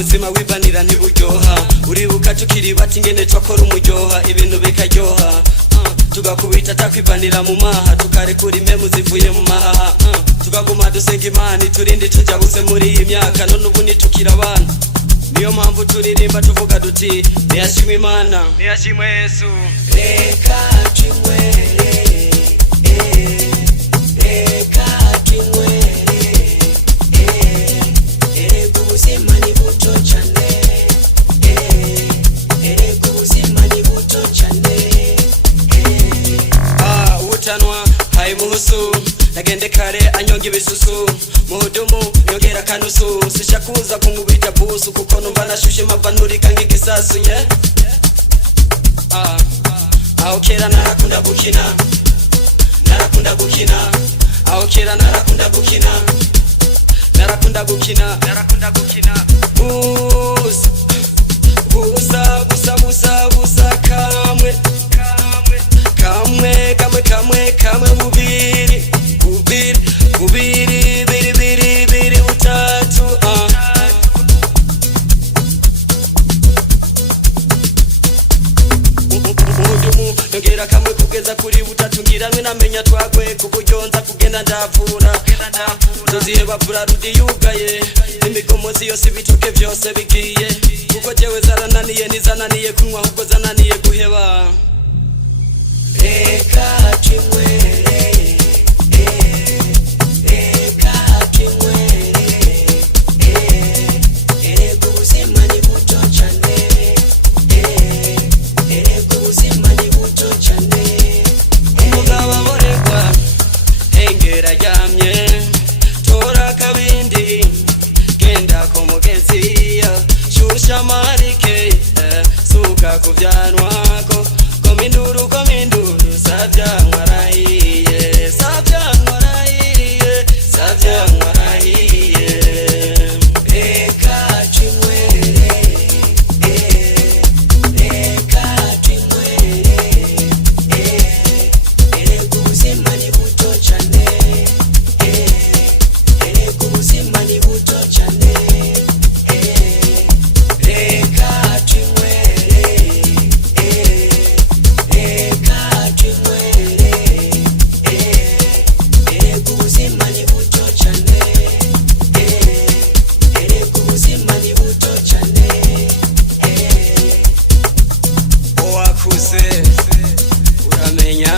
ubuzima wibanira ntiburyoha uribuka tukiri bati ngene twakora umuryoha ibintu bikaryoha tugakubita takwibanira mu maha tukarekura impemu zivuye mu mahaha tugaguma dusenga imana turinde tujabuze muri iyi myaka none ubu nitukira abana niyo mpamvu turirimba tuvuga duti niyashimwe Imana niyashimwe Yesu reka twinywere reka twinywere erega ubuzima ni buto cyane erega ubuzima ni buto cyane ubutanwa hayi muhusu nagende kare anyonga ibisusu muhudumu nyongera kanusu sishakuza kumubita busu kuko numva nashushe mavanurika nk'igisasu ye aho kera narakunda gukina aho kera narakunda gukina busa kamwe bubiri butatu Nongera kamwe kugeza kuri butatu ngiramwe namenya twagwe kuburyonza kugenda ndavura Zozihe bavura rudi yugaye Imigomozi yose ibitoke vyose bigiye Kuko jewe zarananiye nizananiye kunywa ahubwo zananiye guheba reka twinywere reka twinywere erega ubuzima ni buto cyane erega ubuzima ni buto cyane umugabo aboregwa hengera aryamye tora akabindi genda ku mugezi shusha amarike suka ku byanwako kominduru savyanwarahiye reka twinywere reka twinywere erega ubuzima ni buto cyane erega ubuzima ni buto cyane reka twinywere reka twinywere erega ubuzima ni buto cyane erega ubuzima ni buto cyane owakuze uramenya